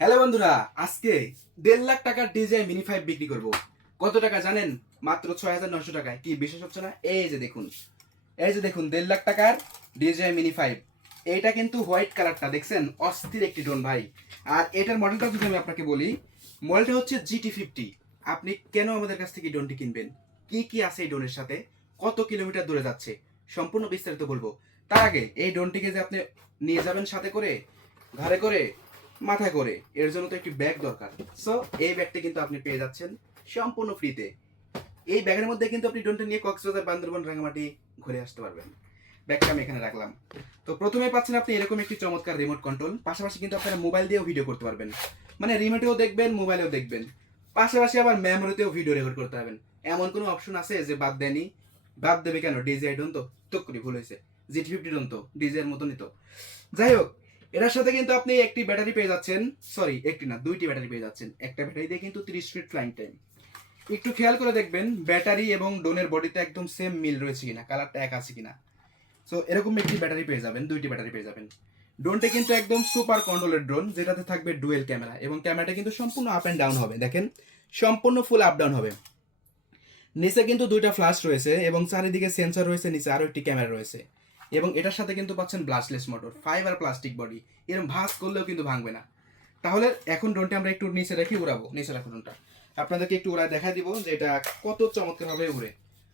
Hello বন্ধুরা, আজকে 1.5 লাখ টাকার ডিজাই মিনি 5 বিক্রি করব। কত টাকা জানেন? মাত্র 6,900 টাকায়। কি বিশ্বাস হচ্ছে না? এই যে দেখুন 1.5 লাখ টাকার ডিজাই মিনি 5। এইটা কিন্তু হোয়াইট কালারটা দেখছেন, অস্থির একটি ড্রোন ভাই। আর এটার মডেলটা যদি আমি আপনাকে বলি, মডেলটা হচ্ছে GT50। আপনি কেন আমাদের কাছ থেকে এই ড্রোনটি কিনবেন, কি কি আছে এই ড্রোনের সাথে, কত কিলোমিটার দূরে যাচ্ছে, সম্পূর্ণ বিস্তারিত বলবো। তার আগে এই ড্রোনটিকে যে আপনি নিয়ে যাবেন সাথে করে, ঘাড়ে করে, মাথায় করে, এর জন্য তো একটি ব্যাগ দরকার। সো এই ব্যাগটি কিন্তু আপনি পেয়ে যাচ্ছেন সম্পূর্ণ ফ্রিতে। এই ব্যাগের মধ্যে কিন্তু আপনি ড্রোনটা নিয়ে কক্সবাজার, বান্দরবান, রাঙামাটি ঘুরে আসতে পারবেন। ব্যাগটা আমি এখানে রাখলাম। তো প্রথমে পাচ্ছেন আপনি এরকম একটি চমৎকার রিমোট কন্ট্রোল। পাশাপাশি কিন্তু আপনারা মোবাইল দিয়েও ভিডিও করতে পারবেন, মানে রিমোটেও দেখবেন, মোবাইলেও দেখবেন। পাশাপাশি আবার মেমোরিতেও ভিডিও রেকর্ড করতে পারবেন। এমন কোনো অপশন আছে যে বাদ দেয়নি? বাদ দেবে কেন? ডিজিআই ড্রোন তো, টুক করে ভুল হয়েছে। GT50 ড্রোন তো ডিজিআই এর মতনই তো। যাই হোক, এটার সাথে কিন্তু আপনি একটি ব্যাটারি পেয়ে যাচ্ছেন। সরি, একটি না, দুইটি ব্যাটারি পেয়ে যাচ্ছেন। একটা ব্যাটারি দিয়ে কিন্তু 30 মিনিট ফ্লাইং টাইম। একটু খেয়াল করে দেখবেন ব্যাটারি এবং ড্রোনের বডিতে একদম সেম মিল রয়েছে কিনা, কালারটা এক আছে কিনা। সো এরকম একটি ব্যাটারি পেয়ে যাবেন, দুইটি ব্যাটারি পেয়ে যাবেন। ড্রোনটা কিন্তু একদম সুপার কন্ট্রোলের ড্রোন, যেটাতে থাকবে ডুয়েল ক্যামেরা, এবং ক্যামেরাটা কিন্তু সম্পূর্ণ আপ অ্যান্ড ডাউন হবে। দেখেন, সম্পূর্ণ ফুল আপ ডাউন হবে। নিচে কিন্তু দুইটা ফ্ল্যাশ রয়েছে এবং চারিদিকে সেন্সর রয়েছে, নিচে আরো একটি ক্যামেরা রয়েছে। এবং এটার সাথে কিন্তু পাচ্ছেন ব্লাস্টলেস মোটর, ফাইবার প্লাস্টিক বডি, এরকম ভাঁজ করলেও কিন্তু ভাঙবে না। তাহলে এখন ড্রোনটা আমরা একটু নিচে রেখে উড়াবো। নিচে রাখো ড্রোনটা, আপনাদেরকে একটু উড়ায় দেখাই দিব যে এটা কত চমৎকারভাবে উড়ে।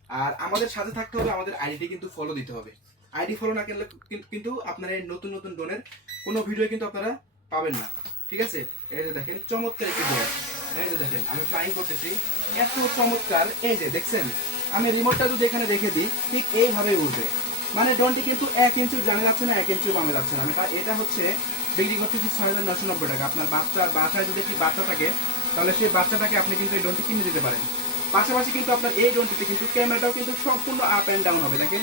আর আমাদের সাথে থাকতে হবে, আমাদের আইডিটি কিন্তু ফলো দিতে হবে। আইডি ফলো না করলে কিন্তু আপনারা এই নতুন নতুন ড্রোনের কোনো ভিডিও কিন্তু আপনারা পাবেন না। ঠিক আছে? এই যে দেখেন চমৎকার একটি ড্রোন। এই যে দেখেন আমি ফ্লাইং করতেছি, এত চমৎকার। এই যে দেখছেন, আমি রিমোটটা যদি এখানে রেখে দিই, ঠিক এইভাবে উঠবে। মানে ড্রোনটি কিন্তু 1 ইঞ্চি জানা যাচ্ছে না, 1 ইঞ্চিও বামে যাচ্ছে না। এটা হচ্ছে বিক্রি করতেছি 6,990 টাকা। আপনার বাসায় যদি একটি বাচ্চা থাকে, তাহলে সেই বাচ্চাটাকে আপনি কিন্তু এই ড্রোনটি কিনে দিতে পারেন। পাশাপাশি কিন্তু আপনার এই ড্রোনটিতে কিন্তু ক্যামেরাটাও কিন্তু সম্পূর্ণ আপ অ্যান্ড ডাউন হবে। দেখেন,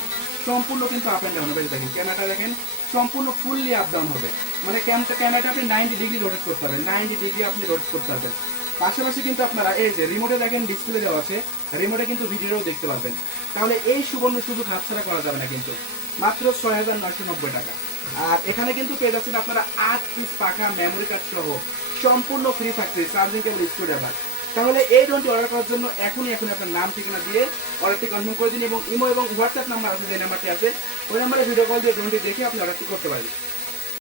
সম্পূর্ণ কিন্তু আপ অ্যান্ড ডাউন হবে। দেখেন ক্যামেরাটা, দেখেন সম্পূর্ণ ফুললি আপ ডাউন হবে। মানে ক্যামেরাটা আপনি 90 ডিগ্রি রোটেট করতে পারবেন, 90 ডিগ্রি আপনি রোটেট করতে পারবেন। পাশাপাশি কিন্তু আপনারা এই যে রিমোটে দেখেন ডিসপ্লে দেওয়া আছে, রিমোটে কিন্তু ভিডিওও দেখতে পারবেন। তাহলে এই সুবর্ণ সুযোগ হাতছাড়া করা যাবে না কিন্তু। মাত্র 6,990 টাকা। আর এখানে কিন্তু পেয়ে যাচ্ছেন আপনারা 8 পিস পাখা মেমোরি কার্ড সহ সম্পূর্ণ ফ্রি থাকছে চার্জিং কেবল স্ক্রুড্রাইভার। তাহলে এই ড্রোনটি অর্ডার করার জন্য এখনই আপনার নাম ঠিকানা দিয়ে অর্ডারটি কনফার্ম করে দিন, এবং ইমো এবং হোয়াটসঅ্যাপ নাম্বার আছে, যে নাম্বারটি আছে ওই নাম্বারে ভিডিও কল দিয়ে ড্রোনটি দেখে আপনি অর্ডারটি করতে পারেন।